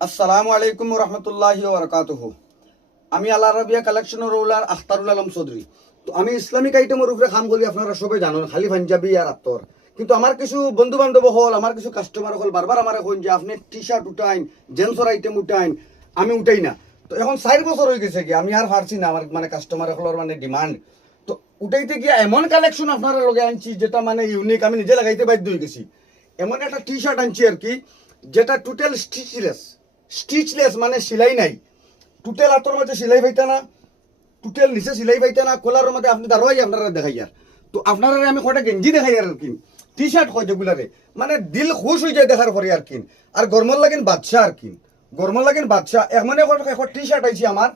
আসসালামু আলাইকুম রহমতুল্লাহি ওবরাকাতুহু। আমি আল্লাহ রাবিয়া কালেকশনের রোলার আখতারুল আলম চৌধুরী। তো আমি ইসলামিক আইটেমের উপরে কাম করি, আপনারা সবাই জানেন, খালি পাঞ্জাবি আর আত্তর। কিন্তু আমার কিছু বন্ধু বান্ধব হল, আমার কিছু কাস্টমার হল বারবার আমার এখন যে আপনি টি শার্ট উঠাইন, জেন্সর আইটেম উঠাইন, আমি উঠাই না। তো এখন 4 বছর হয়ে গেছে কি আমি আর পারছি না, আমার মানে কাস্টমার হলের মানে ডিমান্ড। তো উঠাইতে গিয়ে এমন কালেকশন আপনারা লগে আনছি যেটা মানে ইউনিক, আমি নিজে লাগাইতে বাধ্য হয়ে গেছি। এমন একটা টি শার্ট আনছি আর কি, যেটা টোটাল স্টিচলেস মানে সেলাই নাই। টোটাল হাতের মধ্যে সেলাই পাইতা না, টোটাল নিচে সেলাই পাইতা না, কলার মধ্যে আপনি দাঁড়াই আপনারা দেখাই আর। তো আপনারা আমি কয়টা গেঞ্জি দেখাই আর কি, টি শার্ট হয় যেগুলারে মানে দিল খুশ হয়ে যায় দেখার পরে আর কি। আর গরমর লাগেন বাদশা আর কি, গরমর লাগেন বাদশা। এমন এখন টি শার্ট আইছি আমার,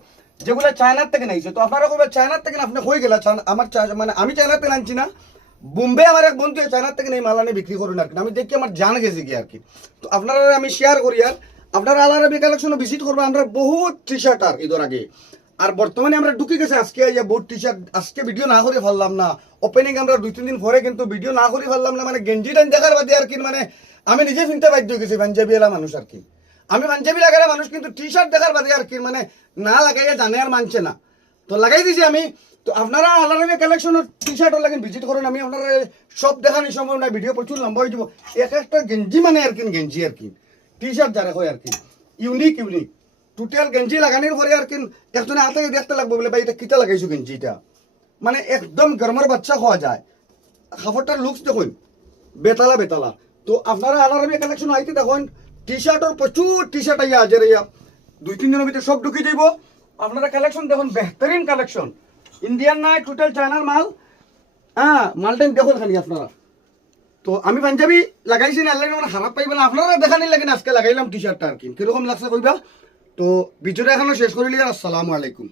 যেগুলা চায়নার থেকে নাইছে। তো আপনারা কবে চায়নার থেকে আপনি হয়ে গেলা আমার মানে আমি চায়নার থেকে আনছি না, বোম্বে আমার এক বন্ধু চায়নার থেকে নেই মাল আনে বিক্রি করুন আর কি। আমি দেখি আমার জান গেছে কি আর কি। তো আপনারা আমি শেয়ার করি আর আপনারা আল্লাহ রাবি কালেকশনে ভিজিট করবো। আমরা বহুত টি শার্ট আর ঈদের আগে আর বর্তমানে আমরা ঢুকে গেছে আজকে বহুত টি শার্ট। আজকে ভিডিও না করে ফেললাম না, ওপেনিং আমরা 2-3 দিন পরে কিন্তু ভিডিও না করে ফেললাম না, মানে গেঞ্জি টাইম দেখার বাদে আর কি। মানে আমি নিজে ফিনতে বাধ্য হয়ে গেছি, পাঞ্জাবি এলা মানুষ আর কি। আমি পাঞ্জাবি লাগালে মানুষ, কিন্তু টি শার্ট দেখার বাদে আর কি মানে না লাগাইয়া জানে আর মানছে না। তো লাগাই দিছি আমি। তো আপনারা আল্লাহ রাবি কালেকশনের টি শার্টও লাগেন ভিজিট করেন। আমি আপনারা সব দেখানোর সম্ভব না, ভিডিও প্রচুর লম্বা হয়ে যাব। এক একটা গেঞ্জি মানে আর কি গেঞ্জি আর কি, টি শার্ট যারা হয় আর কি, ইউনিক টোটাল গেঞ্জি লাগানোর পরে আর কি একজনে হাতে দেখতে লাগবে বলে ভাই এটা কিটা লাগাইছো গেঞ্জিটা, মানে একদম গরমের বাচ্চা খাওয়া যায়। কাপড়টার লুকস দেখুন বেতালা বেতালা। তো আপনারা আল্লাহ রাবি কালেকশন আইতে দেখুন, টি শার্টর প্রচুর টি শার্ট আইয়া আজের ইয়া 2-3 দিনের ভিতরে সব ঢুকে যাইব। আপনারা কালেকশন দেখুন, বেহতরিন কালেকশন, ইন্ডিয়ান নাই, টোটাল চায়নার মাল। হ্যাঁ, মালটাই দেখুন খালি আপনারা। তো আমি পাঞ্জাবি লাগাইছি না, আল্লাহ মানে খারাপ পাইবেন, আপনারা দেখানি লাগে আজকে লাগাইলাম টি শার্টটা আর কি, কিরকম লাগছে কইবা। তো ভিডিওটা এখনো শেষ করিলি। আসসালামু আলাইকুম।